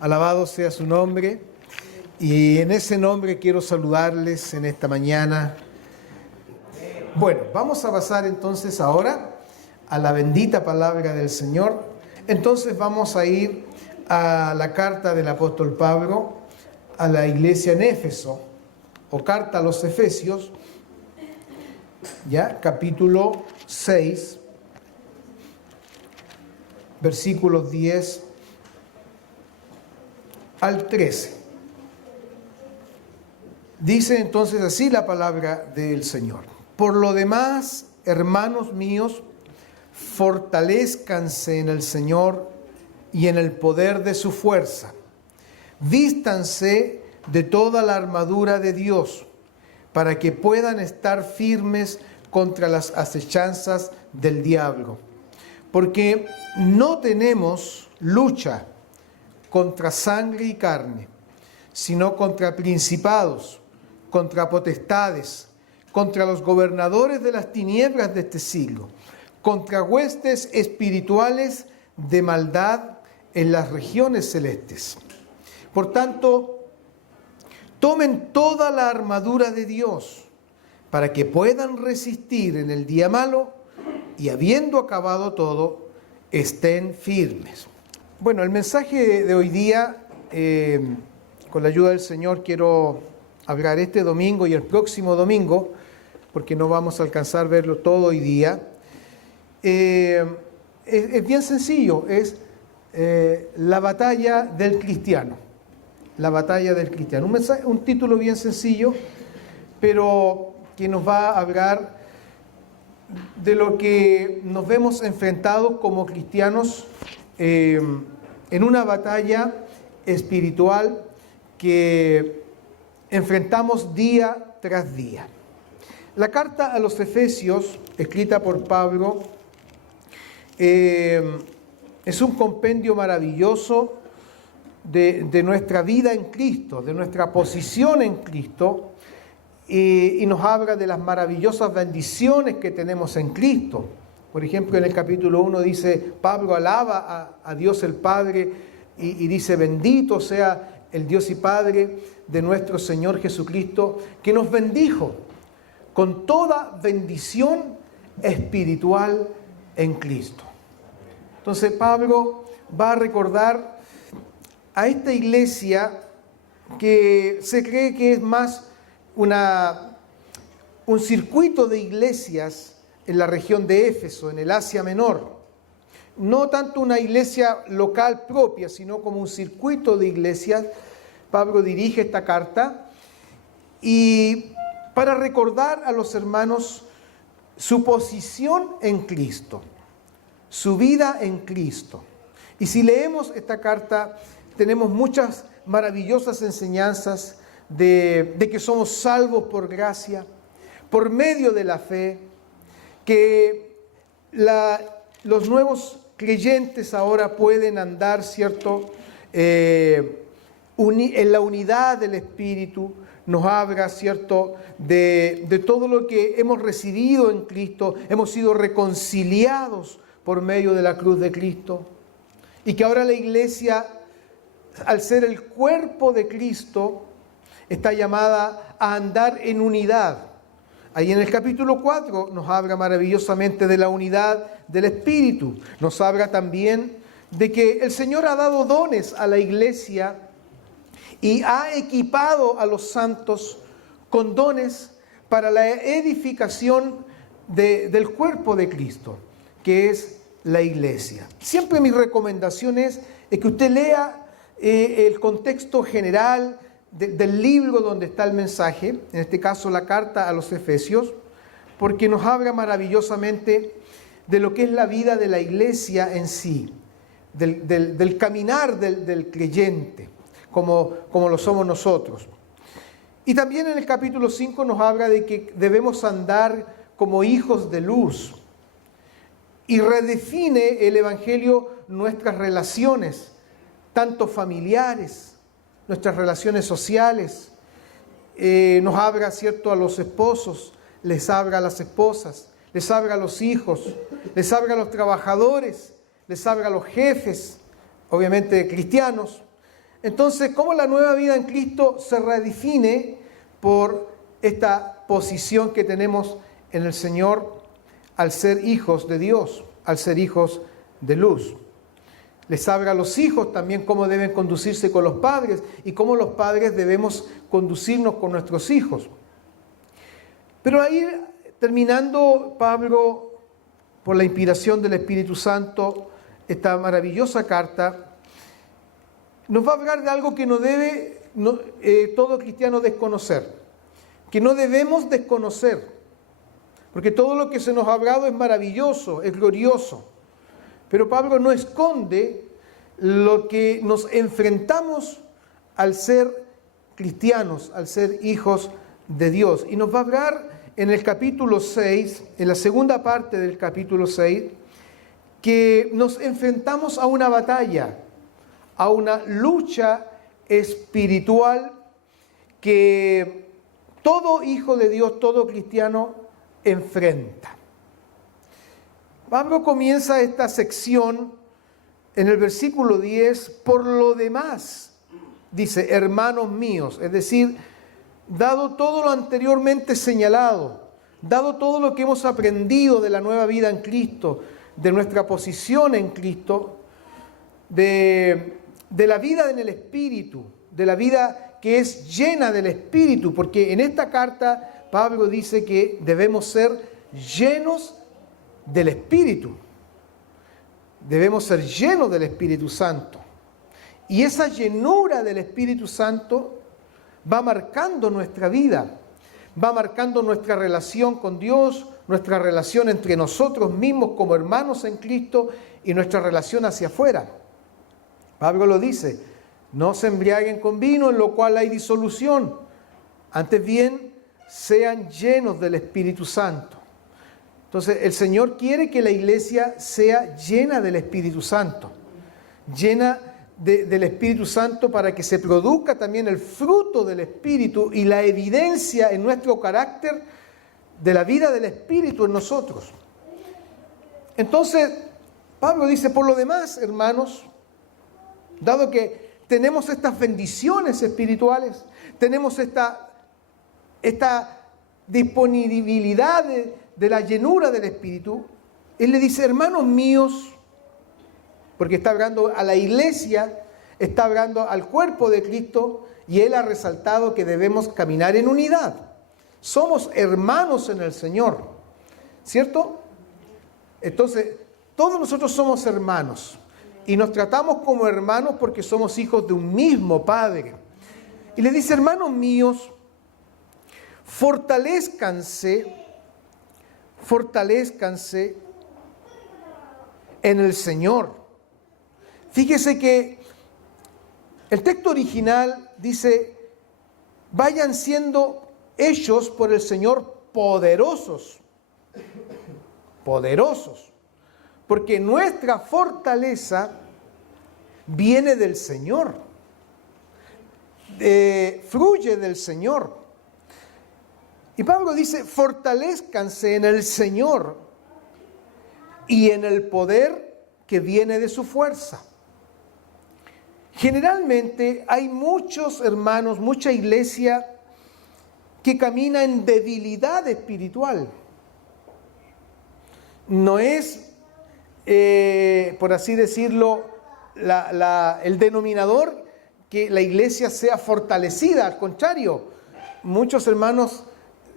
Alabado sea su nombre. Y en ese nombre quiero saludarles en esta mañana. Bueno, vamos a pasar entonces ahora a la bendita palabra del Señor. Entonces vamos a ir a la carta del apóstol Pablo a la iglesia en Éfeso, o carta a los Efesios, ya, capítulo 6, versículos 10 al 13. Dice entonces así la palabra del Señor. Por lo demás, hermanos míos, fortalezcanse en el Señor y en el poder de su fuerza. Vístanse de toda la armadura de Dios, para que puedan estar firmes contra las acechanzas del diablo. Porque no tenemos lucha contra sangre y carne, sino contra principados, contra potestades, contra los gobernadores de las tinieblas de este siglo, contra huestes espirituales de maldad en las regiones celestes. Por tanto, tomen toda la armadura de Dios para que puedan resistir en el día malo y, habiendo acabado todo, estén firmes. Bueno, el mensaje de hoy día, con la ayuda del Señor, quiero hablar este domingo y el próximo domingo, porque no vamos a alcanzar a verlo todo hoy día. Es bien sencillo, es la batalla del cristiano. La batalla del cristiano. Un título bien sencillo, pero que nos va a hablar de lo que nos vemos enfrentados como cristianos en una batalla espiritual que enfrentamos día tras día. La carta a los Efesios, escrita por Pablo, es un compendio maravilloso de nuestra vida en Cristo, de nuestra posición en Cristo, y nos habla de las maravillosas bendiciones que tenemos en Cristo. Por ejemplo, en el capítulo 1 dice, Pablo alaba a Dios el Padre y dice, bendito sea el Dios y Padre de nuestro Señor Jesucristo, que nos bendijo con toda bendición espiritual en Cristo. Entonces Pablo va a recordar a esta iglesia que se cree que es más un circuito de iglesias en la región de Éfeso, en el Asia Menor. No tanto una iglesia local propia, sino como un circuito de iglesias. Pablo dirige esta carta y para recordar a los hermanos su posición en Cristo, su vida en Cristo. Y si leemos esta carta, tenemos muchas maravillosas enseñanzas de que somos salvos por gracia, por medio de la fe, que los nuevos creyentes ahora pueden andar, ¿cierto?, en la unidad del Espíritu. Nos habla, ¿cierto?, de todo lo que hemos recibido en Cristo, hemos sido reconciliados por medio de la cruz de Cristo, y que ahora la iglesia, al ser el cuerpo de Cristo, está llamada a andar en unidad. Ahí en el capítulo 4 nos habla maravillosamente de la unidad del Espíritu. Nos habla también de que el Señor ha dado dones a la iglesia y ha equipado a los santos con dones para la edificación del cuerpo de Cristo, que es la iglesia. Siempre mi recomendación es que usted lea el contexto general del libro donde está el mensaje, en este caso la carta a los Efesios, porque nos habla maravillosamente de lo que es la vida de la iglesia en sí, del caminar del creyente, como lo somos nosotros. Y también en el capítulo 5 nos habla de que debemos andar como hijos de luz, y redefine el Evangelio nuestras relaciones, tanto familiares, nuestras relaciones sociales. Nos habla, ¿cierto?, a los esposos, les habla a las esposas, les habla a los hijos, les habla a los trabajadores, les habla a los jefes, obviamente cristianos, Entonces, ¿cómo la nueva vida en Cristo se redefine por esta posición que tenemos en el Señor al ser hijos de Dios, al ser hijos de luz? Les habla a los hijos también cómo deben conducirse con los padres y cómo los padres debemos conducirnos con nuestros hijos. Pero ahí, terminando, Pablo, por la inspiración del Espíritu Santo, esta maravillosa carta, nos va a hablar de algo que no debe todo cristiano desconocer, que no debemos desconocer, porque todo lo que se nos ha hablado es maravilloso, es glorioso. Pero Pablo no esconde lo que nos enfrentamos al ser cristianos, al ser hijos de Dios. Y nos va a hablar en el capítulo 6, en la segunda parte del capítulo 6, que nos enfrentamos a una batalla, a una lucha espiritual que todo hijo de Dios, todo cristiano enfrenta. Pablo comienza esta sección en el versículo 10, por lo demás, dice, hermanos míos, es decir, dado todo lo anteriormente señalado, dado todo lo que hemos aprendido de la nueva vida en Cristo, de nuestra posición en Cristo, de la vida en el Espíritu, de la vida que es llena del Espíritu, porque en esta carta Pablo dice que debemos ser llenos del Espíritu. Debemos ser llenos del Espíritu Santo. Y esa llenura del Espíritu Santo va marcando nuestra vida, va marcando nuestra relación con Dios, nuestra relación entre nosotros mismos como hermanos en Cristo y nuestra relación hacia afuera. Pablo lo dice, no se embriaguen con vino en lo cual hay disolución, antes bien sean llenos del Espíritu Santo. Entonces, el Señor quiere que la iglesia sea llena del Espíritu Santo, llena del Espíritu Santo para que se produzca también el fruto del Espíritu y la evidencia en nuestro carácter de la vida del Espíritu en nosotros. Entonces, Pablo dice, por lo demás, hermanos, dado que tenemos estas bendiciones espirituales, tenemos esta disponibilidad de la llenura del Espíritu, él le dice, hermanos míos, porque está hablando a la iglesia, está hablando al cuerpo de Cristo, y él ha resaltado que debemos caminar en unidad. Somos hermanos en el Señor, ¿cierto? Entonces, todos nosotros somos hermanos, y nos tratamos como hermanos porque somos hijos de un mismo Padre. Y le dice, hermanos míos, fortalezcanse en el Señor. Fíjese que el texto original dice, vayan siendo hechos por el Señor poderosos, porque nuestra fortaleza viene del Señor, fluye del Señor. Y Pablo dice, fortalezcanse en el Señor y en el poder que viene de su fuerza. Generalmente hay muchos hermanos, mucha iglesia que camina en debilidad espiritual. No es, por así decirlo, el denominador que la iglesia sea fortalecida. Al contrario, muchos hermanos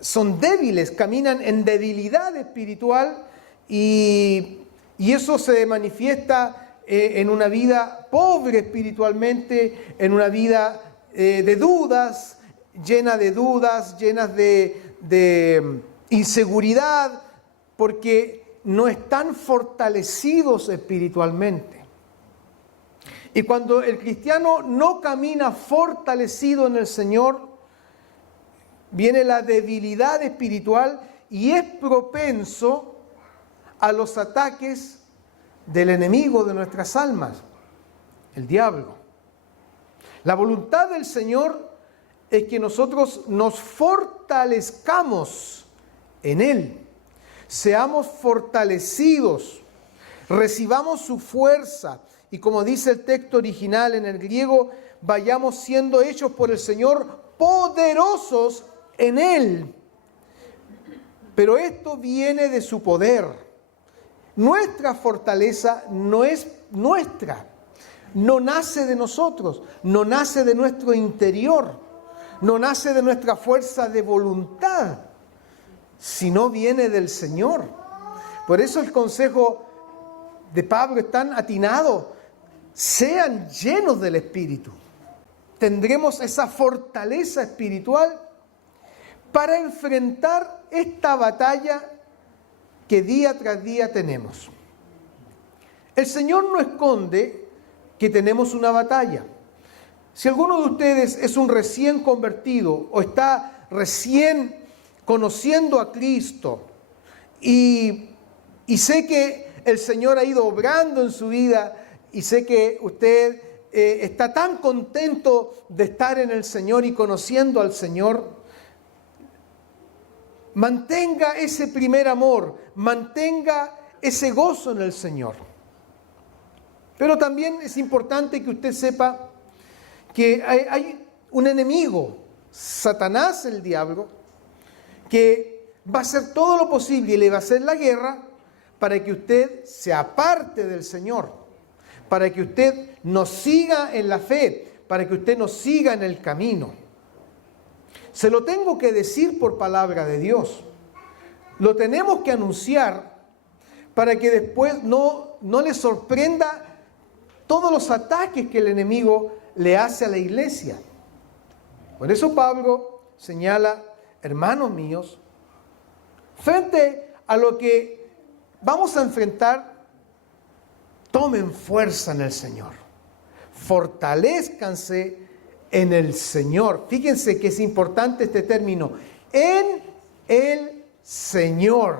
son débiles, caminan en debilidad espiritual y eso se manifiesta en una vida pobre espiritualmente, en una vida de dudas, llenas de inseguridad, porque no están fortalecidos espiritualmente. Y cuando el cristiano no camina fortalecido en el Señor, viene la debilidad espiritual y es propenso a los ataques del enemigo de nuestras almas, el diablo. La voluntad del Señor es que nosotros nos fortalezcamos en Él, seamos fortalecidos, recibamos su fuerza y como dice el texto original en el griego, vayamos siendo hechos por el Señor poderosos en Él. Pero esto viene de su poder. Nuestra fortaleza no es nuestra, no nace de nosotros, no nace de nuestro interior, no nace de nuestra fuerza de voluntad, sino viene del Señor. Por eso el consejo de Pablo es tan atinado: sean llenos del Espíritu. Tendremos esa fortaleza espiritual para enfrentar esta batalla que día tras día tenemos. El Señor no esconde que tenemos una batalla. Si alguno de ustedes es un recién convertido o está recién conociendo a Cristo y sé que el Señor ha ido obrando en su vida y sé que usted está tan contento de estar en el Señor y conociendo al Señor, mantenga ese primer amor, mantenga ese gozo en el Señor. Pero también es importante que usted sepa que hay un enemigo, Satanás, el diablo, que va a hacer todo lo posible y le va a hacer la guerra para que usted se aparte del Señor, para que usted no siga en la fe, para que usted no siga en el camino. Se lo tengo que decir por palabra de Dios. Lo tenemos que anunciar para que después no le sorprenda todos los ataques que el enemigo le hace a la iglesia. Por eso Pablo señala: hermanos míos, frente a lo que vamos a enfrentar, tomen fuerza en el Señor, fortalezcanse en el Señor. Fíjense que es importante este término: en el Señor.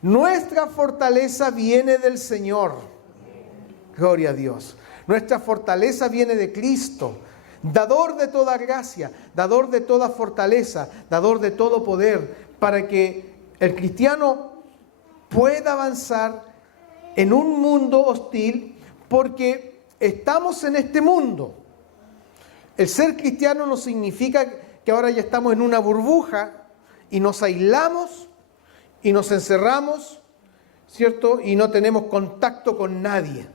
Nuestra fortaleza viene del Señor. Gloria a Dios. Nuestra fortaleza viene de Cristo, dador de toda gracia, dador de toda fortaleza, dador de todo poder, para que el cristiano pueda avanzar en un mundo hostil, porque estamos en este mundo. El ser cristiano no significa que ahora ya estamos en una burbuja y nos aislamos y nos encerramos, ¿cierto? Y no tenemos contacto con nadie.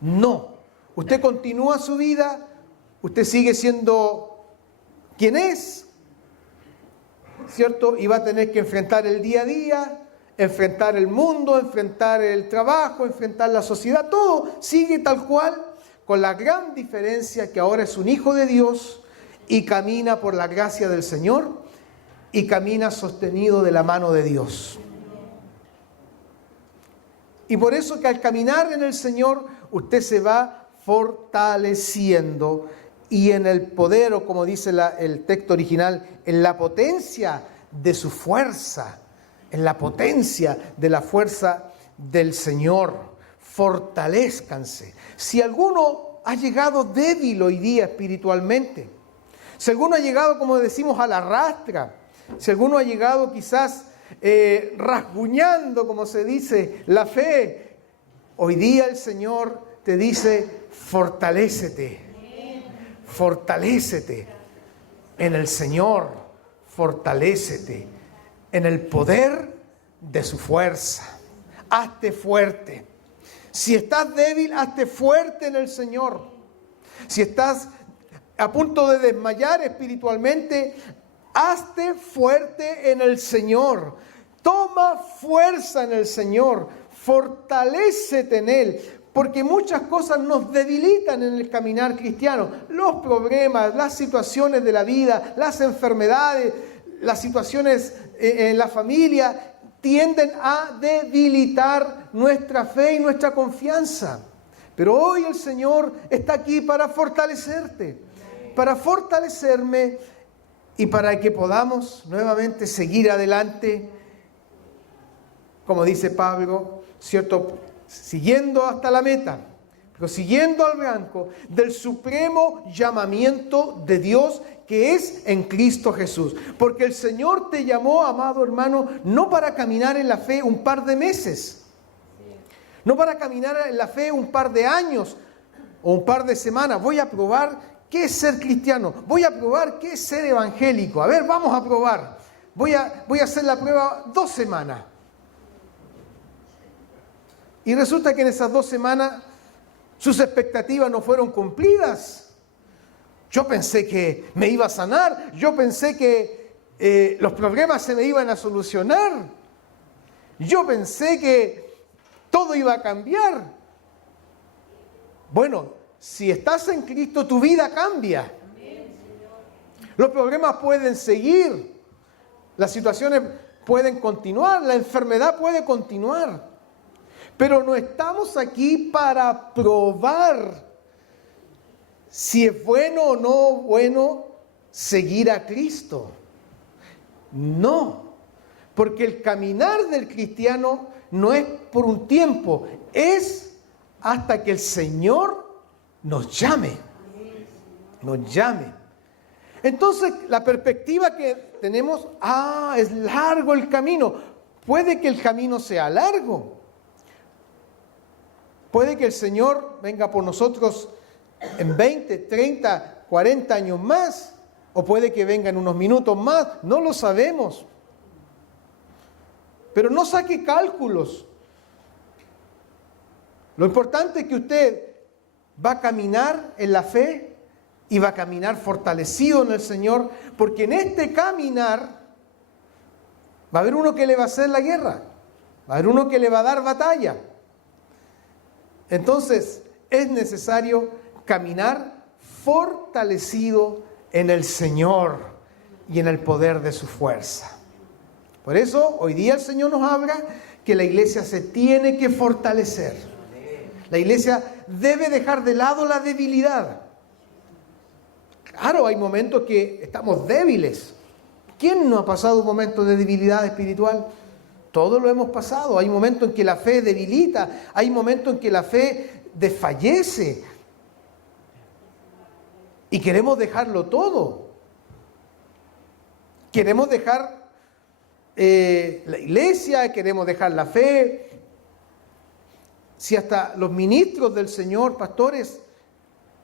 No, usted continúa su vida, usted sigue siendo quien es, ¿cierto? Y va a tener que enfrentar el día a día, enfrentar el mundo, enfrentar el trabajo, enfrentar la sociedad, todo sigue tal cual, con la gran diferencia que ahora es un hijo de Dios y camina por la gracia del Señor y camina sostenido de la mano de Dios. Y por eso que al caminar en el Señor, usted se va fortaleciendo y en el poder, o como dice el texto original, en la potencia de su fuerza, en la potencia de la fuerza del Señor. Fortalezcanse. Si alguno ha llegado débil hoy día espiritualmente, si alguno ha llegado, como decimos, a la rastra, si alguno ha llegado quizás rasguñando, como se dice, la fe, hoy día el Señor te dice: fortalécete, fortalécete en el Señor, fortalécete en el poder de su fuerza. Hazte fuerte. Si estás débil, hazte fuerte en el Señor. Si estás a punto de desmayar espiritualmente, hazte fuerte en el Señor. Toma fuerza en el Señor. Fortalécete en Él. Porque muchas cosas nos debilitan en el caminar cristiano. Los problemas, las situaciones de la vida, las enfermedades, las situaciones en la familia tienden a debilitar nuestra fe y nuestra confianza. Pero hoy el Señor está aquí para fortalecerte, para fortalecerme y para que podamos nuevamente seguir adelante, como dice Pablo, ¿cierto? Siguiendo hasta la meta, pero siguiendo al blanco del supremo llamamiento de Dios que es en Cristo Jesús. Porque el Señor te llamó, amado hermano, no para caminar en la fe un par de meses, no para caminar en la fe un par de años, o un par de semanas, voy a probar qué es ser cristiano, voy a probar qué es ser evangélico. A ver, vamos a probar. Voy a hacer la prueba 2 semanas. Y resulta que en esas 2 semanas sus expectativas no fueron cumplidas. Yo pensé que me iba a sanar, yo pensé que los problemas se me iban a solucionar, yo pensé que todo iba a cambiar. Bueno, si estás en Cristo, tu vida cambia. Los problemas pueden seguir, las situaciones pueden continuar, la enfermedad puede continuar. Pero no estamos aquí para probar si es bueno o no bueno seguir a Cristo. No, porque el caminar del cristiano no es por un tiempo, es hasta que el Señor nos llame. Nos llame. Entonces, la perspectiva que tenemos, es largo el camino. Puede que el camino sea largo. Puede que el Señor venga por nosotros en 20, 30, 40 años más, o puede que venga en unos minutos más, no lo sabemos. Pero no saque cálculos. Lo importante es que usted va a caminar en la fe y va a caminar fortalecido en el Señor, porque en este caminar va a haber uno que le va a hacer la guerra, va a haber uno que le va a dar batalla. Entonces, es necesario caminar fortalecido en el Señor y en el poder de su fuerza. Por eso, hoy día el Señor nos habla que la iglesia se tiene que fortalecer. La iglesia debe dejar de lado la debilidad. Claro, hay momentos que estamos débiles. ¿Quién no ha pasado un momento de debilidad espiritual? Todos lo hemos pasado. Hay momentos en que la fe debilita, hay momentos en que la fe desfallece. Y queremos dejarlo todo. Queremos dejar la iglesia, queremos dejar la fe. Si hasta los ministros del Señor, pastores,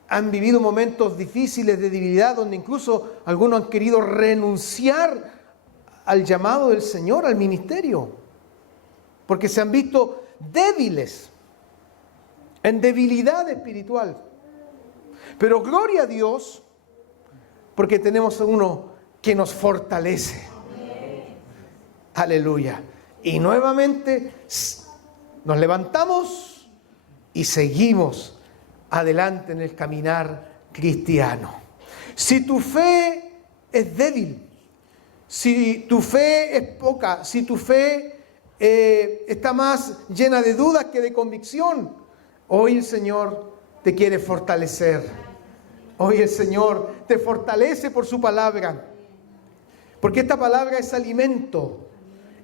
han vivido momentos difíciles de debilidad, donde incluso algunos han querido renunciar al llamado del Señor, al ministerio, porque se han visto débiles, en debilidad espiritual. Pero gloria a Dios, porque tenemos a uno que nos fortalece. Aleluya. Y nuevamente nos levantamos y seguimos adelante en el caminar cristiano. Si tu fe es débil, si tu fe es poca, si tu fe está más llena de dudas que de convicción, hoy el Señor te quiere fortalecer. Hoy el Señor te fortalece por su palabra. Porque esta palabra es alimento.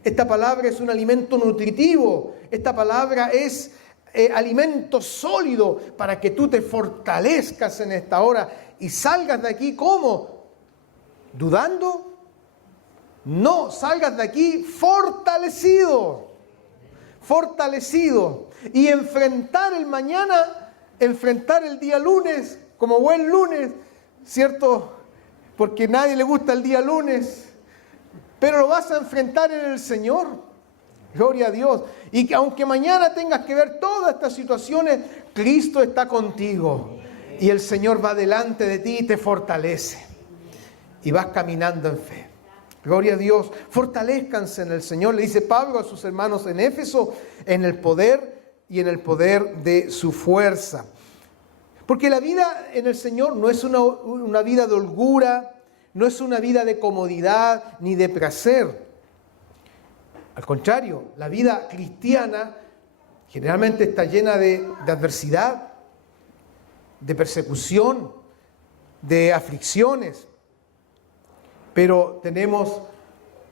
Esta palabra es un alimento nutritivo. Esta palabra es alimento sólido para que tú te fortalezcas en esta hora y salgas de aquí, ¿cómo? ¿Dudando? No, salgas de aquí fortalecido. Fortalecido. Y enfrentar el mañana, enfrentar el día lunes como buen lunes, ¿cierto? Porque a nadie le gusta el día lunes, pero lo vas a enfrentar en el Señor. Gloria a Dios. Y que aunque mañana tengas que ver todas estas situaciones, Cristo está contigo. Y el Señor va delante de ti y te fortalece. Y vas caminando en fe. Gloria a Dios. Fortalezcanse en el Señor, le dice Pablo a sus hermanos en Éfeso, en el poder y en el poder de su fuerza. Porque la vida en el Señor no es una vida de holgura, no es una vida de comodidad ni de placer. Al contrario, la vida cristiana generalmente está llena de adversidad, de persecución, de aflicciones. Pero tenemos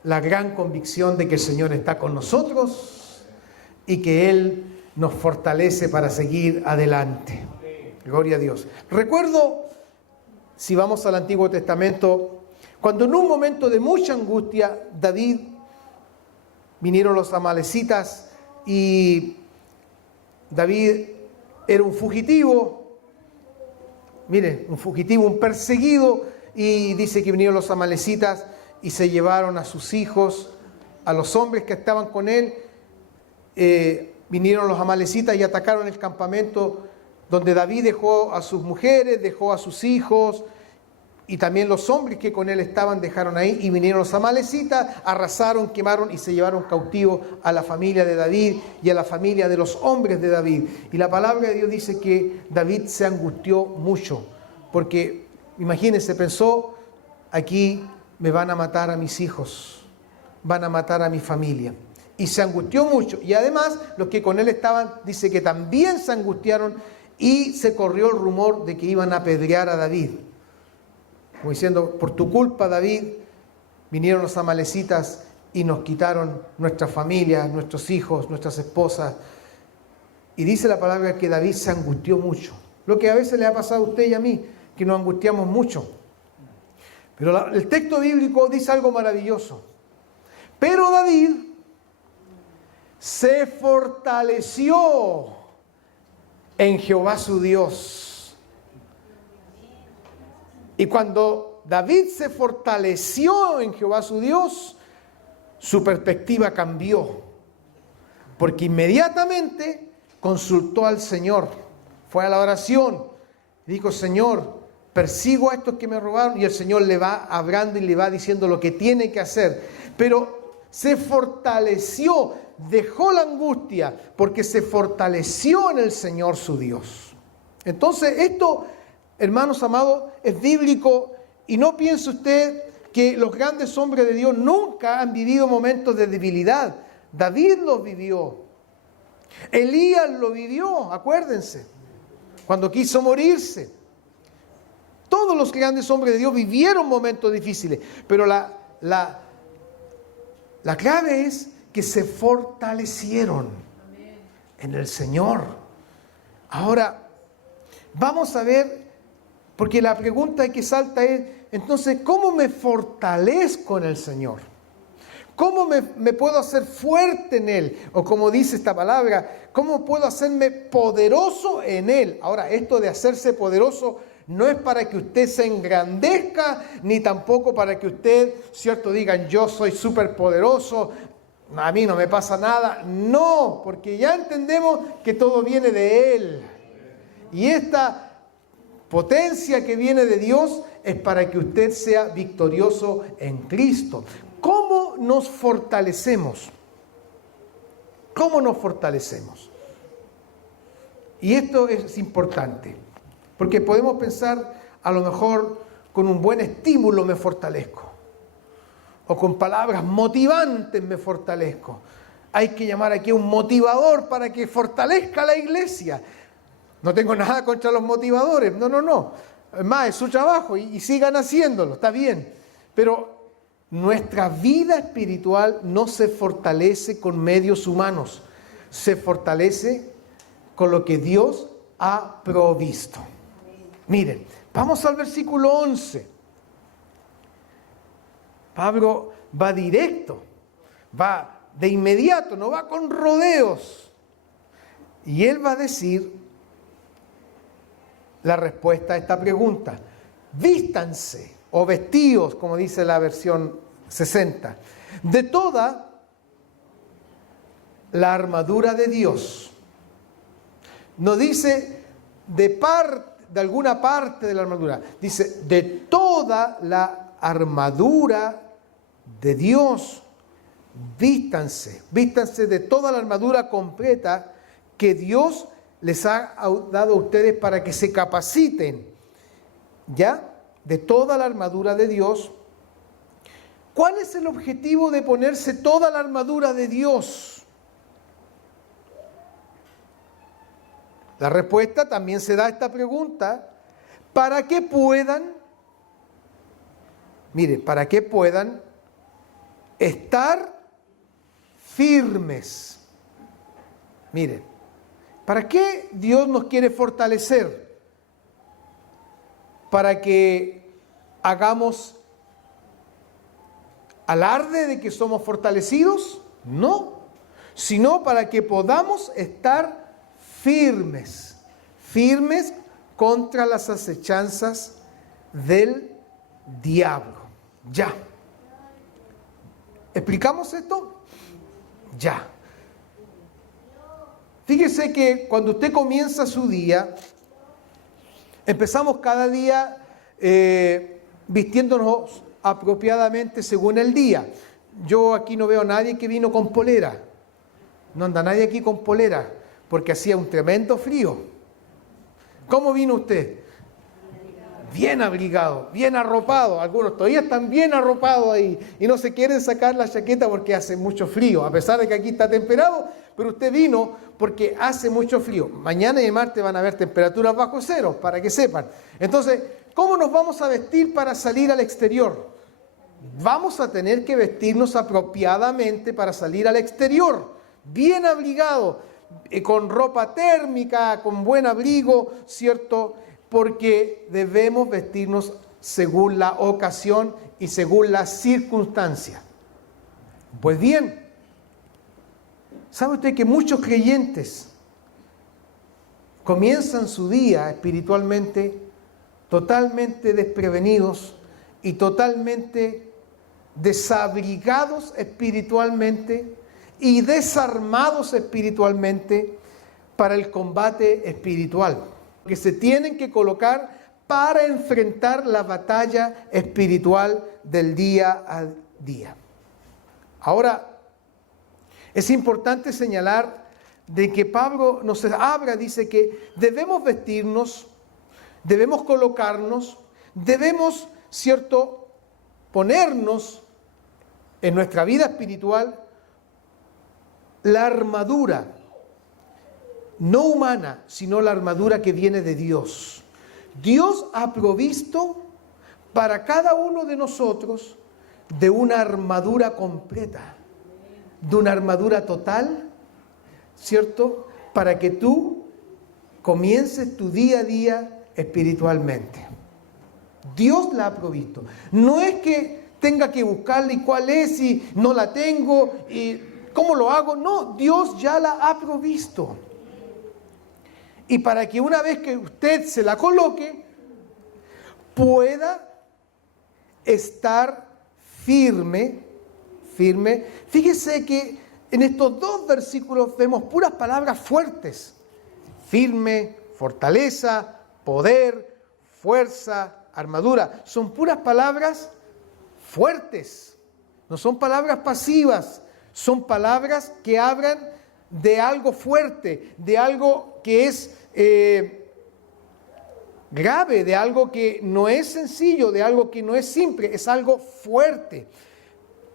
la gran convicción de que el Señor está con nosotros y que Él nos fortalece para seguir adelante. Gloria a Dios. Recuerdo, si vamos al Antiguo Testamento, cuando en un momento de mucha angustia, David, vinieron los amalecitas y David era un fugitivo mire, un fugitivo, un perseguido, y dice que vinieron los amalecitas y se llevaron a sus hijos, a los hombres que estaban con él. Vinieron los amalecitas y atacaron el campamento donde David dejó a sus mujeres, dejó a sus hijos, y también los hombres que con él estaban dejaron ahí, y vinieron los amalecitas, arrasaron, quemaron y se llevaron cautivo a la familia de David y a la familia de los hombres de David. Y la palabra de Dios dice que David se angustió mucho, porque imagínense, pensó, aquí me van a matar a mis hijos, van a matar a mi familia. Y se angustió mucho. Y además, los que con él estaban, dice que también se angustiaron, y se corrió el rumor de que iban a apedrear a David. Como diciendo, por tu culpa, David, vinieron los amalecitas y nos quitaron nuestra familia, nuestros hijos, nuestras esposas. Y dice la palabra que David se angustió mucho. Lo que a veces le ha pasado a usted y a mí, que nos angustiamos mucho. Pero el texto bíblico dice algo maravilloso. Pero David se fortaleció en Jehová su Dios. Y cuando David se fortaleció en Jehová su Dios, su perspectiva cambió. Porque inmediatamente consultó al Señor. Fue a la oración. Dijo, Señor, persigo a estos que me robaron. Y el Señor le va hablando y le va diciendo lo que tiene que hacer. Pero se fortaleció, dejó la angustia, porque se fortaleció en el Señor su Dios. Entonces esto, hermanos amados, es bíblico, y no piense usted que los grandes hombres de Dios nunca han vivido momentos de debilidad. David los vivió. Elías lo vivió, acuérdense, cuando quiso morirse. Todos los grandes hombres de Dios vivieron momentos difíciles, pero la clave es que se fortalecieron en el Señor. Ahora, vamos a ver, porque la pregunta que salta es, entonces, ¿cómo me fortalezco en el Señor? ¿Cómo me puedo hacer fuerte en Él? O como dice esta palabra, ¿cómo puedo hacerme poderoso en Él? Ahora, esto de hacerse poderoso no es para que usted se engrandezca, ni tampoco para que usted, cierto, digan, yo soy súper poderoso, a mí no me pasa nada. No, porque ya entendemos que todo viene de Él. Y esta potencia que viene de Dios es para que usted sea victorioso en Cristo. ¿Cómo nos fortalecemos? ¿Cómo nos fortalecemos? Y esto es importante, porque podemos pensar, a lo mejor con un buen estímulo me fortalezco, o con palabras motivantes me fortalezco. Hay que llamar aquí a un motivador para que fortalezca la iglesia. No tengo nada contra los motivadores, no. Es más, es su trabajo y sigan haciéndolo, está bien. Pero nuestra vida espiritual no se fortalece con medios humanos, se fortalece con lo que Dios ha provisto. Miren, vamos al versículo 11. Pablo va directo, va de inmediato, no va con rodeos. Y él va a decir la respuesta a esta pregunta. Vístanse o vestíos, como dice la versión 60, de toda la armadura de Dios. No dice de alguna parte de la armadura, dice de toda la armadura de Dios. Vístanse de toda la armadura completa que Dios les ha dado a ustedes para que se capaciten, ¿ya? De toda la armadura de Dios. ¿Cuál es el objetivo de ponerse toda la armadura de Dios? La respuesta también se da a esta pregunta, para que puedan estar firmes. Miren, ¿para qué Dios nos quiere fortalecer? ¿Para que hagamos alarde de que somos fortalecidos? No, sino para que podamos estar firmes contra las acechanzas del diablo. Ya. ¿Explicamos esto? Ya. Fíjese que cuando usted comienza su día, empezamos cada día vistiéndonos apropiadamente según el día. Yo aquí no veo a nadie que vino con polera. No anda nadie aquí con polera, porque hacía un tremendo frío. ¿Cómo vino usted? Bien abrigado, bien arropado. Algunos todavía están bien arropados ahí y no se quieren sacar la chaqueta porque hace mucho frío, a pesar de que aquí está temperado, pero usted vino porque hace mucho frío. Mañana y martes van a haber temperaturas bajo cero, para que sepan. Entonces, ¿cómo nos vamos a vestir para salir al exterior? Vamos a tener que vestirnos apropiadamente para salir al exterior, bien abrigado, con ropa térmica, con buen abrigo, ¿cierto? Porque debemos vestirnos según la ocasión y según la circunstancia. Pues bien, ¿sabe usted que muchos creyentes comienzan su día espiritualmente totalmente desprevenidos y totalmente desabrigados espiritualmente y desarmados espiritualmente para el combate espiritual que se tienen que colocar para enfrentar la batalla espiritual del día a día? Ahora, es importante señalar de que Pablo nos habla, dice que debemos vestirnos, debemos colocarnos, debemos, ¿cierto?, ponernos en nuestra vida espiritual la armadura, no humana, sino la armadura que viene de Dios. Dios ha provisto para cada uno de nosotros de una armadura completa, de una armadura total, ¿cierto?, para que tú comiences tu día a día espiritualmente. Dios la ha provisto. No es que tenga que buscarla y cuál es y no la tengo y cómo lo hago. No, Dios ya la ha provisto. Y para que una vez que usted se la coloque, pueda estar firme. Fíjese que en estos dos versículos vemos puras palabras fuertes. Firme, fortaleza, poder, fuerza, armadura. Son puras palabras fuertes. No son palabras pasivas. Son palabras que hablan de algo fuerte, de algo que es grave, de algo que no es sencillo, de algo que no es simple, es algo fuerte.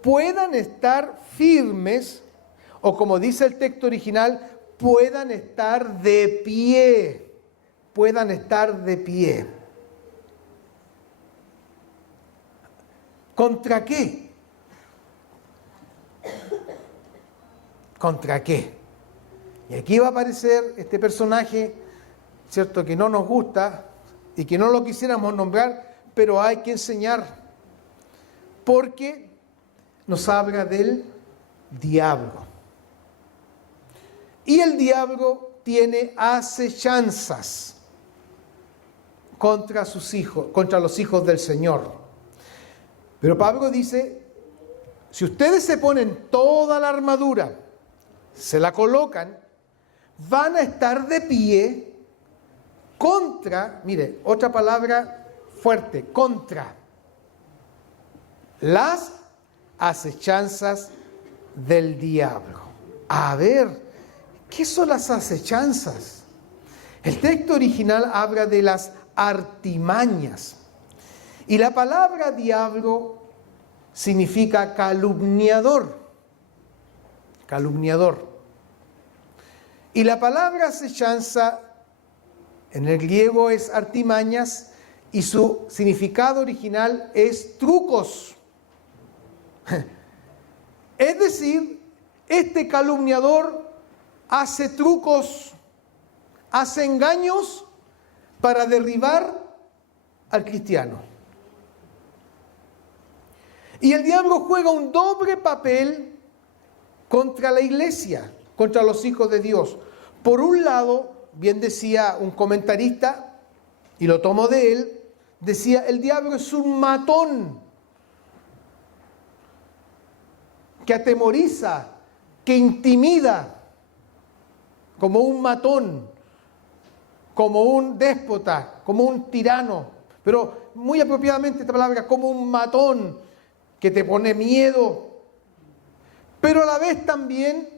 Puedan estar firmes, o como dice el texto original, puedan estar de pie. Puedan estar de pie. ¿Contra qué? ¿Contra qué? Y aquí va a aparecer este personaje, ¿cierto?, que no nos gusta y que no lo quisiéramos nombrar, pero hay que enseñar, porque nos habla del diablo. Y el diablo tiene acechanzas contra sus hijos, contra los hijos del Señor. Pero Pablo dice, si ustedes se ponen toda la armadura, se la colocan, van a estar de pie contra, mire, otra palabra fuerte, contra las acechanzas del diablo. A ver, ¿qué son las acechanzas? El texto original habla de las artimañas. Y la palabra diablo significa calumniador. Calumniador. Y la palabra acechanza en el griego es artimañas y su significado original es trucos. Es decir, este calumniador hace trucos, hace engaños para derribar al cristiano. Y el diablo juega un doble papel contra la iglesia, contra los hijos de Dios. Por un lado, bien decía un comentarista, y lo tomo de él, decía, el diablo es un matón que atemoriza, que intimida, como un matón, como un déspota, como un tirano, pero muy apropiadamente esta palabra, como un matón que te pone miedo, pero a la vez también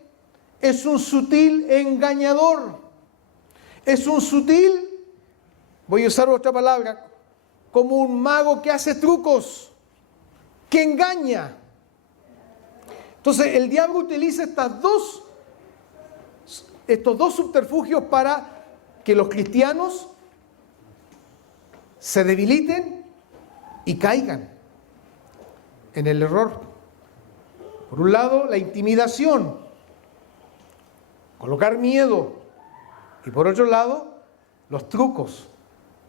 es un sutil engañador, es un sutil, voy a usar otra palabra, como un mago que hace trucos, que engaña. Entonces el diablo utiliza estos dos subterfugios para que los cristianos se debiliten y caigan en el error. Por un lado, la intimidación, colocar miedo, y por otro lado, los trucos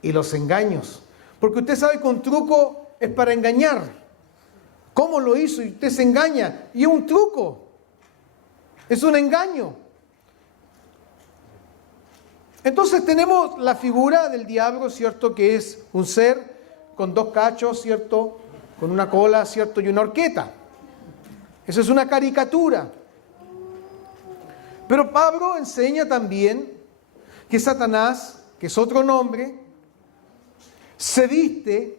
y los engaños. Porque usted sabe que un truco es para engañar. ¿Cómo lo hizo? Y usted se engaña. Y es un truco. Es un engaño. Entonces tenemos la figura del diablo, ¿cierto? Que es un ser con dos cachos, ¿cierto? Con una cola, ¿cierto? Y una horqueta. Eso es una caricatura. Pero Pablo enseña también que Satanás, que es otro nombre, se viste.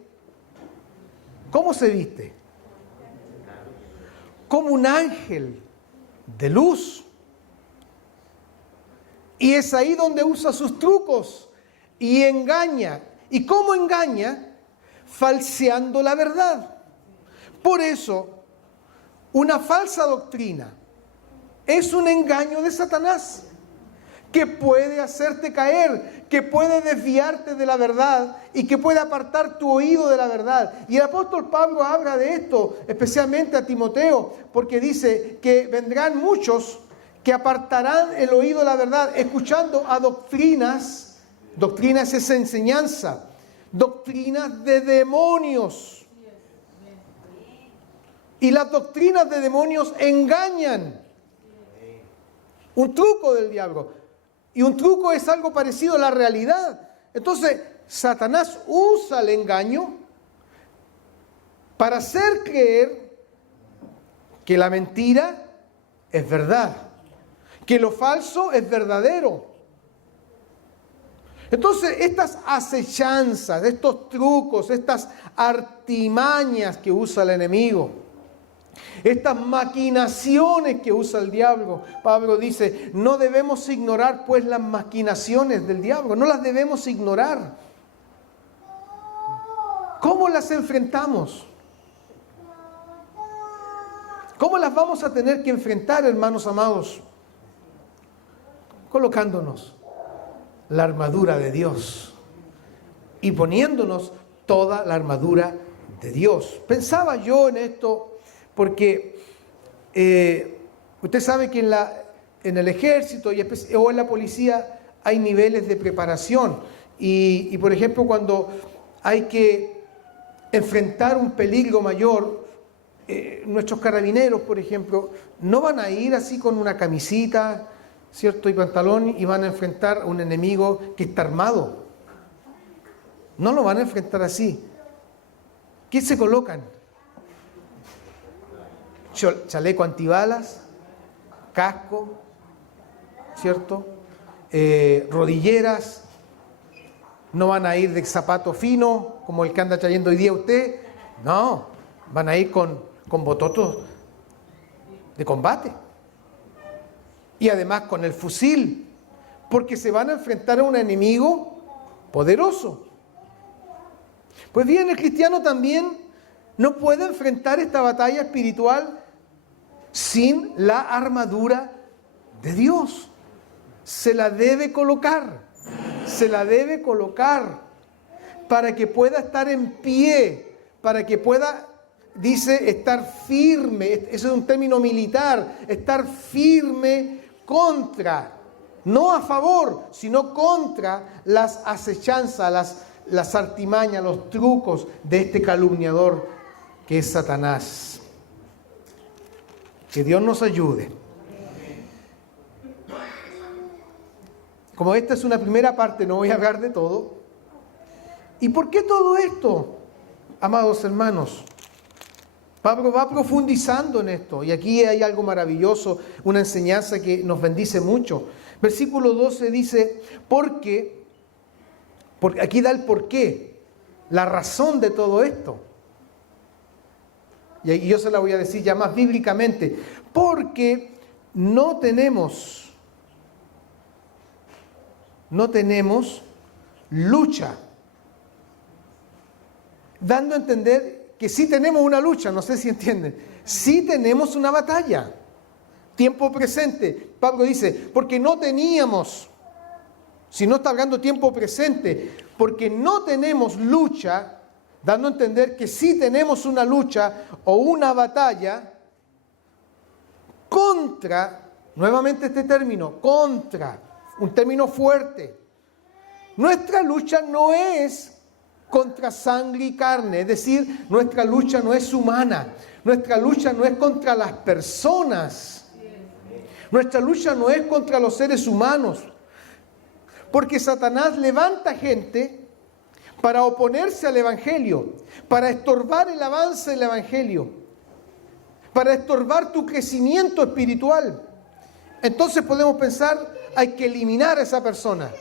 ¿Cómo se viste? Como un ángel de luz. Y es ahí donde usa sus trucos y engaña. ¿Y cómo engaña? Falseando la verdad. Por eso, una falsa doctrina es un engaño de Satanás que puede hacerte caer, que puede desviarte de la verdad y que puede apartar tu oído de la verdad. Y el apóstol Pablo habla de esto, especialmente a Timoteo, porque dice que vendrán muchos que apartarán el oído de la verdad, escuchando a doctrinas es enseñanza, doctrinas de demonios. Y las doctrinas de demonios engañan. Un truco del diablo. Y un truco es algo parecido a la realidad. Entonces, Satanás usa el engaño para hacer creer que la mentira es verdad, que lo falso es verdadero. Entonces, estas acechanzas, estos trucos, estas artimañas que usa el enemigo, estas maquinaciones que usa el diablo, Pablo dice, no debemos ignorar pues las maquinaciones del diablo, no las debemos ignorar. ¿Cómo las enfrentamos? ¿Cómo las vamos a tener que enfrentar, hermanos amados? Colocándonos la armadura de Dios y poniéndonos toda la armadura de Dios. Pensaba yo en esto porque usted sabe que en el ejército o en la policía hay niveles de preparación y por ejemplo cuando hay que enfrentar un peligro mayor, nuestros carabineros, por ejemplo, no van a ir así con una camisita, ¿cierto? Y pantalón y van a enfrentar a un enemigo que está armado. No lo van a enfrentar así. ¿Qué se colocan? Chaleco antibalas, casco, ¿cierto? Rodilleras. No van a ir de zapato fino, como el que anda trayendo hoy día usted. No, van a ir con bototos de combate. Y además con el fusil, porque se van a enfrentar a un enemigo poderoso. Pues bien, el cristiano también no puede enfrentar esta batalla espiritual sin la armadura de Dios. Se la debe colocar para que pueda estar en pie, para que pueda, dice, estar firme. Ese es un término militar, estar firme contra, no a favor, sino contra las acechanzas, las artimañas, los trucos de este calumniador que es Satanás. Que Dios nos ayude. Como esta es una primera parte, no voy a hablar de todo. ¿Y por qué todo esto, amados hermanos? Pablo va profundizando en esto, y aquí hay algo maravilloso, una enseñanza que nos bendice mucho. Versículo 12 dice, porque aquí da el porqué, la razón de todo esto. Y yo se la voy a decir ya más bíblicamente, porque no tenemos lucha, dando a entender que sí tenemos una lucha, no sé si entienden, sí tenemos una batalla, tiempo presente. Pablo dice, porque no teníamos, si no está hablando tiempo presente, porque no tenemos lucha, dando a entender que sí tenemos una lucha o una batalla contra, nuevamente este término, contra, un término fuerte. Nuestra lucha no es contra sangre y carne, es decir, nuestra lucha no es humana, nuestra lucha no es contra las personas, nuestra lucha no es contra los seres humanos, porque Satanás levanta gente para oponerse al Evangelio, para estorbar el avance del Evangelio, para estorbar tu crecimiento espiritual. Entonces podemos pensar, hay que eliminar a esa persona,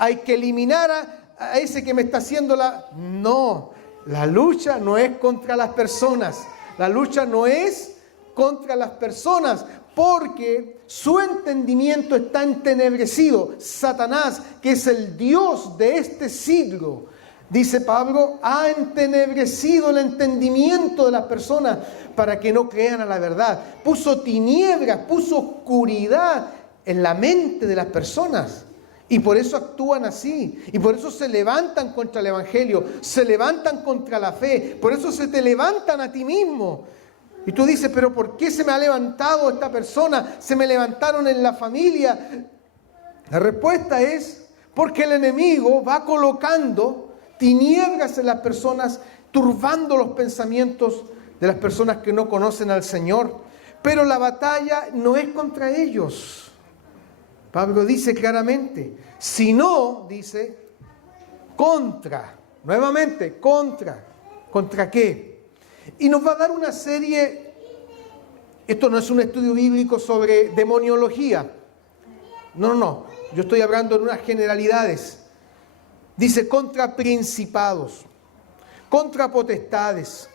hay que eliminar a ese que me está haciendo la... No, la lucha no es contra las personas, la lucha no es contra las personas, porque su entendimiento está entenebrecido. Satanás, que es el Dios de este siglo, dice Pablo, ha entenebrecido el entendimiento de las personas para que no crean a la verdad. Puso tinieblas, puso oscuridad en la mente de las personas. Y por eso actúan así. Y por eso se levantan contra el Evangelio. Se levantan contra la fe. Por eso se te levantan a ti mismo. Y tú dices, pero ¿por qué se me ha levantado esta persona? Se me levantaron en la familia. La respuesta es porque el enemigo va colocando tinieblas en las personas, turbando los pensamientos de las personas que no conocen al Señor. Pero la batalla no es contra ellos. Pablo dice claramente, sino, dice, contra, nuevamente, ¿contra qué? Y nos va a dar una serie, esto no es un estudio bíblico sobre demoniología, no, yo estoy hablando en unas generalidades. Dice, contra principados, contra potestades,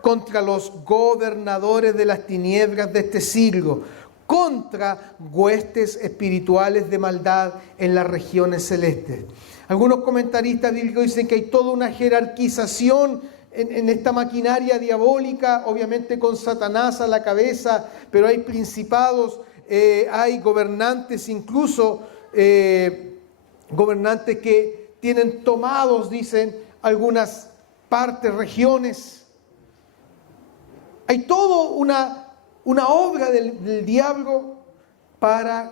contra los gobernadores de las tinieblas de este siglo, contra huestes espirituales de maldad en las regiones celestes. Algunos comentaristas bíblicos dicen que hay toda una jerarquización en esta maquinaria diabólica, obviamente con Satanás a la cabeza, pero hay principados, hay gobernantes, incluso gobernantes que tienen tomados, dicen, algunas partes, regiones. Hay todo una obra del diablo para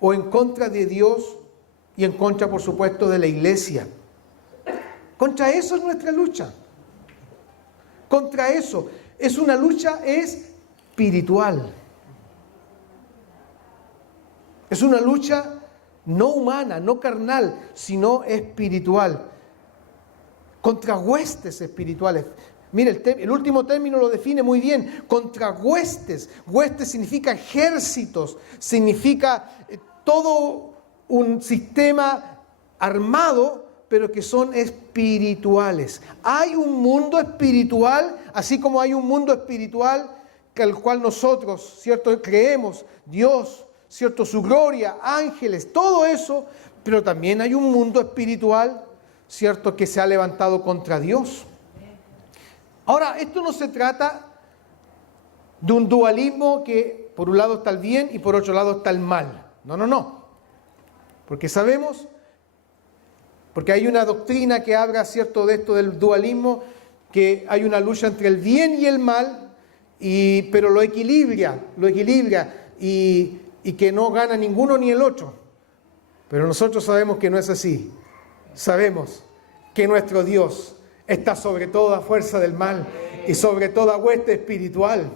o en contra de Dios y en contra, por supuesto, de la iglesia. Contra eso es nuestra lucha. Contra eso. Es una lucha espiritual. Es una lucha no humana, no carnal, sino espiritual. Contra huestes espirituales. Mire, el último término lo define muy bien. Contra huestes. Huestes significa ejércitos, significa todo un sistema armado, pero que son espirituales. Hay un mundo espiritual, así como hay un mundo espiritual al cual nosotros, ¿cierto?, creemos, Dios, ¿cierto?, su gloria, ángeles, todo eso, pero también hay un mundo espiritual, ¿cierto?, que se ha levantado contra Dios. Ahora, esto no se trata de un dualismo que por un lado está el bien y por otro lado está el mal. No. Porque sabemos, porque hay una doctrina que habla, ¿cierto?, de esto del dualismo, que hay una lucha entre el bien y el mal, pero lo equilibra y que no gana ninguno ni el otro. Pero nosotros sabemos que no es así. Sabemos que nuestro Dios está sobre toda fuerza del mal y sobre toda hueste espiritual.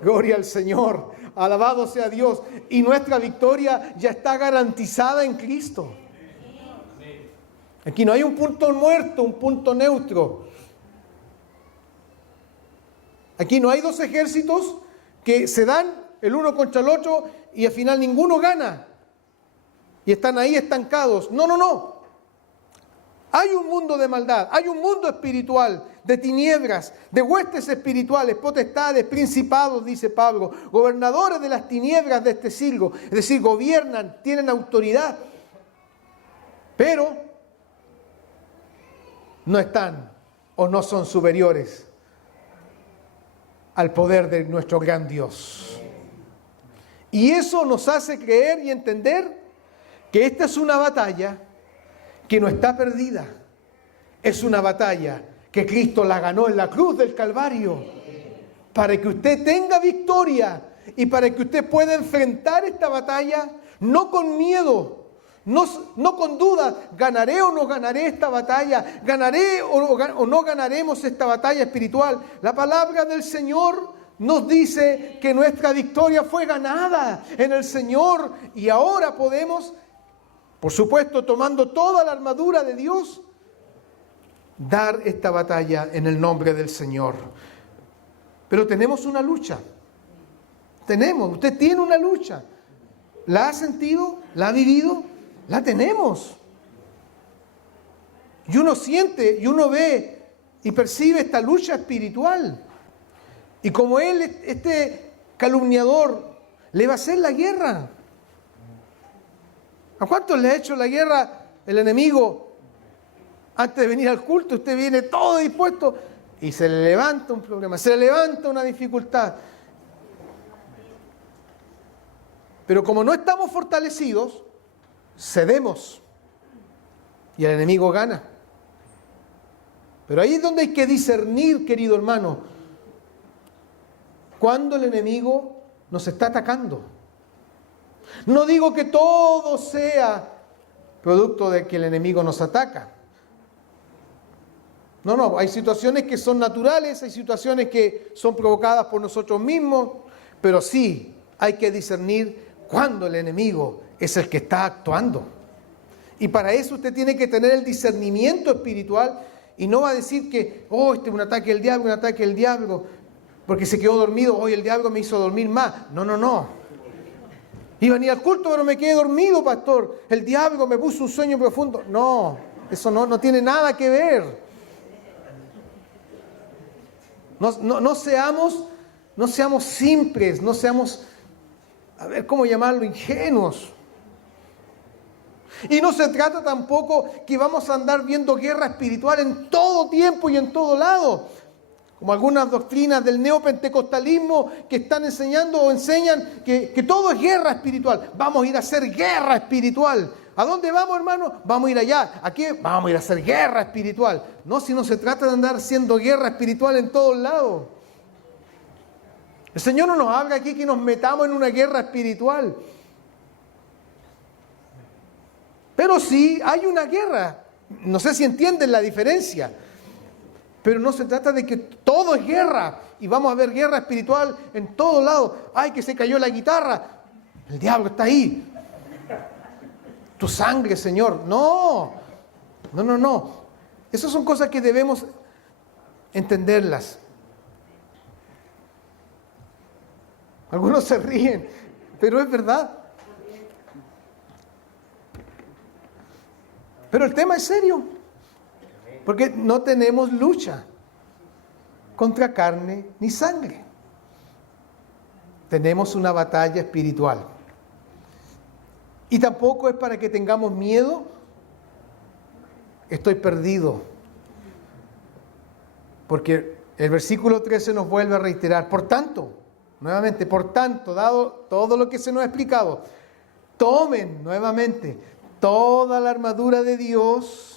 Gloria al Señor, alabado sea Dios. Y nuestra victoria ya está garantizada en Cristo. Aquí no hay un punto muerto, un punto neutro. Aquí no hay dos ejércitos que se dan el uno contra el otro y al final ninguno gana. Y están ahí estancados. No, no, no. Hay un mundo de maldad, hay un mundo espiritual, de tinieblas, de huestes espirituales, potestades, principados, dice Pablo, gobernadores de las tinieblas de este siglo. Es decir, gobiernan, tienen autoridad, pero no están o no son superiores al poder de nuestro gran Dios. Y eso nos hace creer y entender que esta es una batalla que no está perdida. Es una batalla que Cristo la ganó en la cruz del Calvario para que usted tenga victoria y para que usted pueda enfrentar esta batalla no con miedo, no con dudas. ¿Ganaré o no ganaré esta batalla? ¿Ganaré o no ganaremos esta batalla espiritual? La palabra del Señor nos dice que nuestra victoria fue ganada en el Señor y ahora podemos, por supuesto, tomando toda la armadura de Dios, dar esta batalla en el nombre del Señor. Pero tenemos una lucha. Usted tiene una lucha. ¿La ha sentido? ¿La ha vivido? La tenemos. Y uno siente, y uno ve, y percibe esta lucha espiritual. Y como él, este calumniador, le va a hacer la guerra. ¿A cuántos le ha hecho la guerra el enemigo? Antes de venir al culto, usted viene todo dispuesto y se le levanta un problema, se le levanta una dificultad. Pero como no estamos fortalecidos, cedemos y el enemigo gana. Pero ahí es donde hay que discernir, querido hermano, cuando el enemigo nos está atacando. No digo que todo sea producto de que el enemigo nos ataca. No, hay situaciones que son naturales, hay situaciones que son provocadas por nosotros mismos, pero sí hay que discernir cuándo el enemigo es el que está actuando. Y para eso usted tiene que tener el discernimiento espiritual y no va a decir que, este es un ataque del diablo, un ataque del diablo, porque se quedó dormido, hoy el diablo me hizo dormir más. No. Iba a venir al culto, pero me quedé dormido, pastor. El diablo me puso un sueño profundo. No, eso no tiene nada que ver. No seamos simples, no seamos, ¿cómo llamarlo? Ingenuos. Y no se trata tampoco que vamos a andar viendo guerra espiritual en todo tiempo y en todo lado. Como algunas doctrinas del neopentecostalismo que están enseñando o enseñan que todo es guerra espiritual. Vamos a ir a hacer guerra espiritual. ¿A dónde vamos, hermano? Vamos a ir allá. ¿A qué? Vamos a ir a hacer guerra espiritual. No, si no se trata de andar haciendo guerra espiritual en todos lados. El Señor no nos habla aquí que nos metamos en una guerra espiritual. Pero sí hay una guerra. No sé si entienden la diferencia. Pero no se trata de que todo es guerra y vamos a ver guerra espiritual en todos lados. ¡Ay, que se cayó la guitarra! El diablo está ahí. Tu sangre, Señor. No. Esas son cosas que debemos entenderlas. Algunos se ríen, pero es verdad. Pero el tema es serio. Porque no tenemos lucha contra carne ni sangre. Tenemos una batalla espiritual. Y tampoco es para que tengamos miedo. Estoy perdido. Porque el versículo 13 nos vuelve a reiterar. Por tanto, nuevamente, dado todo lo que se nos ha explicado, tomen nuevamente toda la armadura de Dios.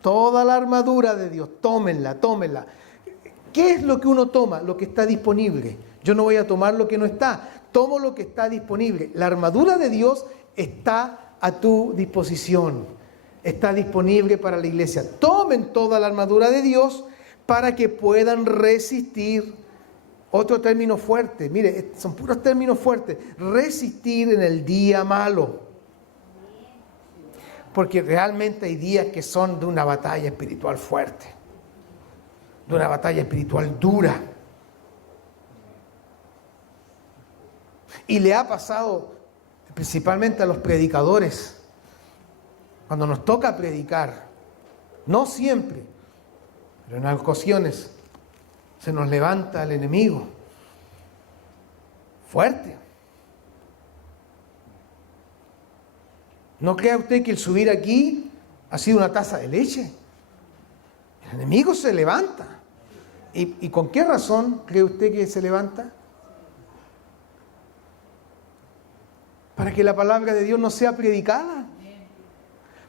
Toda la armadura de Dios, tómenla. ¿Qué es lo que uno toma? Lo que está disponible. Yo no voy a tomar lo que no está, tomo lo que está disponible. La armadura de Dios está a tu disposición, está disponible para la iglesia. Tomen toda la armadura de Dios para que puedan resistir. Otro término fuerte, mire, son puros términos fuertes. Resistir en el día malo. Porque realmente hay días que son de una batalla espiritual fuerte, de una batalla espiritual dura. Y le ha pasado principalmente a los predicadores, cuando nos toca predicar, no siempre, pero en ocasiones se nos levanta el enemigo fuerte. No crea usted que el subir aquí ha sido una taza de leche. El enemigo se levanta. ¿Y con qué razón cree usted que se levanta? Para que la palabra de Dios no sea predicada.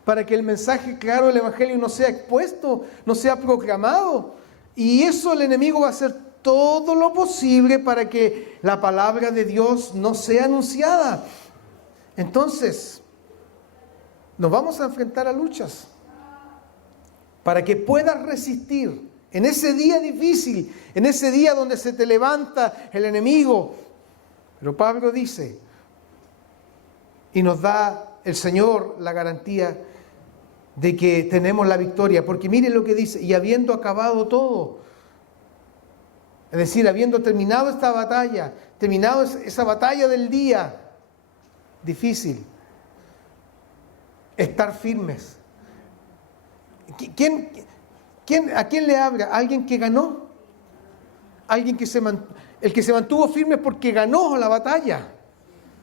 Para que el mensaje claro del Evangelio no sea expuesto, no sea proclamado. Y eso el enemigo va a hacer todo lo posible para que la palabra de Dios no sea anunciada. Entonces, nos vamos a enfrentar a luchas para que puedas resistir en ese día difícil, en ese día donde se te levanta el enemigo. Pero Pablo dice, y nos da el Señor la garantía de que tenemos la victoria, porque miren lo que dice, y habiendo acabado todo, es decir, habiendo terminado esta batalla, terminado esa batalla del día difícil, estar firmes. ¿A quién le habla? ¿Alguien que ganó? Alguien que el que se mantuvo firme porque ganó la batalla.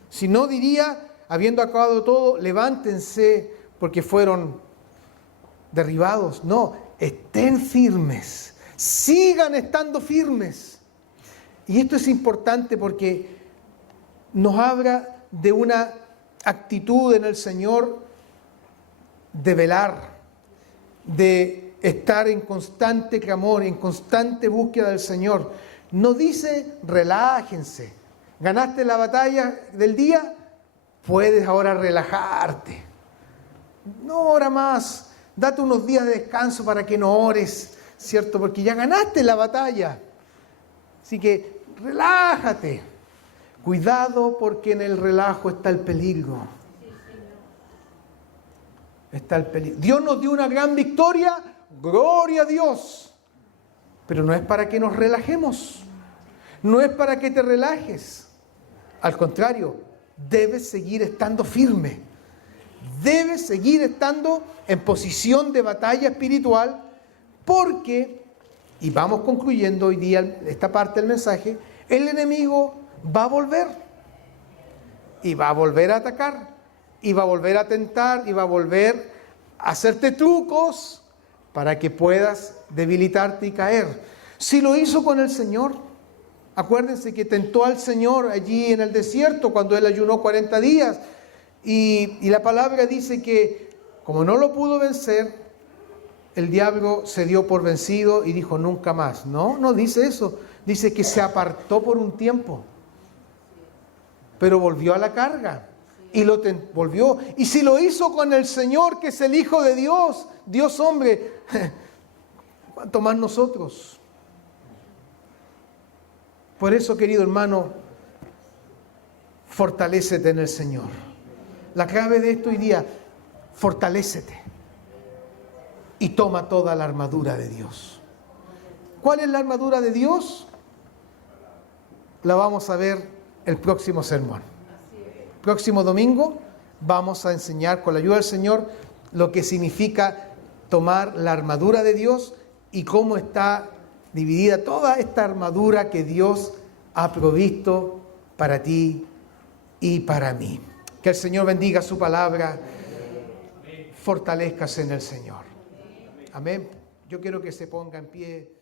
Si no, diría, habiendo acabado todo, levántense porque fueron derribados. No, estén firmes, sigan estando firmes. Y esto es importante porque nos habla de una actitud en el Señor de velar, de estar en constante clamor, en constante búsqueda del Señor. No dice relájense, ganaste la batalla del día, puedes ahora relajarte. No ora más, date unos días de descanso para que no ores, ¿cierto? Porque ya ganaste la batalla. Así que relájate. Cuidado porque en el relajo está el peligro. Está el peligro. Dios nos dio una gran victoria, gloria a Dios. Pero no es para que nos relajemos. No es para que te relajes. Al contrario, debes seguir estando firme. Debes seguir estando en posición de batalla espiritual porque, y vamos concluyendo hoy día esta parte del mensaje, el enemigo va a volver. Y va a volver a atacar. Y va a volver a tentar. Y va a volver a hacerte trucos para que puedas debilitarte y caer. Si lo hizo con el Señor, acuérdense que tentó al Señor allí en el desierto cuando Él ayunó 40 días. Y la palabra dice que como no lo pudo vencer, el diablo se dio por vencido y dijo nunca más. No dice eso. Dice que se apartó por un tiempo. Pero volvió a la carga. Y volvió. Y si lo hizo con el Señor, que es el Hijo de Dios, Dios hombre, ¿cuánto más nosotros? Por eso, querido hermano, fortalécete en el Señor. La clave de esto hoy día, fortalécete y toma toda la armadura de Dios. ¿Cuál es la armadura de Dios? La vamos a ver el próximo sermón. Próximo domingo vamos a enseñar con la ayuda del Señor lo que significa tomar la armadura de Dios y cómo está dividida toda esta armadura que Dios ha provisto para ti y para mí. Que el Señor bendiga su palabra. Fortalezcase en el Señor. Amén. Yo quiero que se ponga en pie.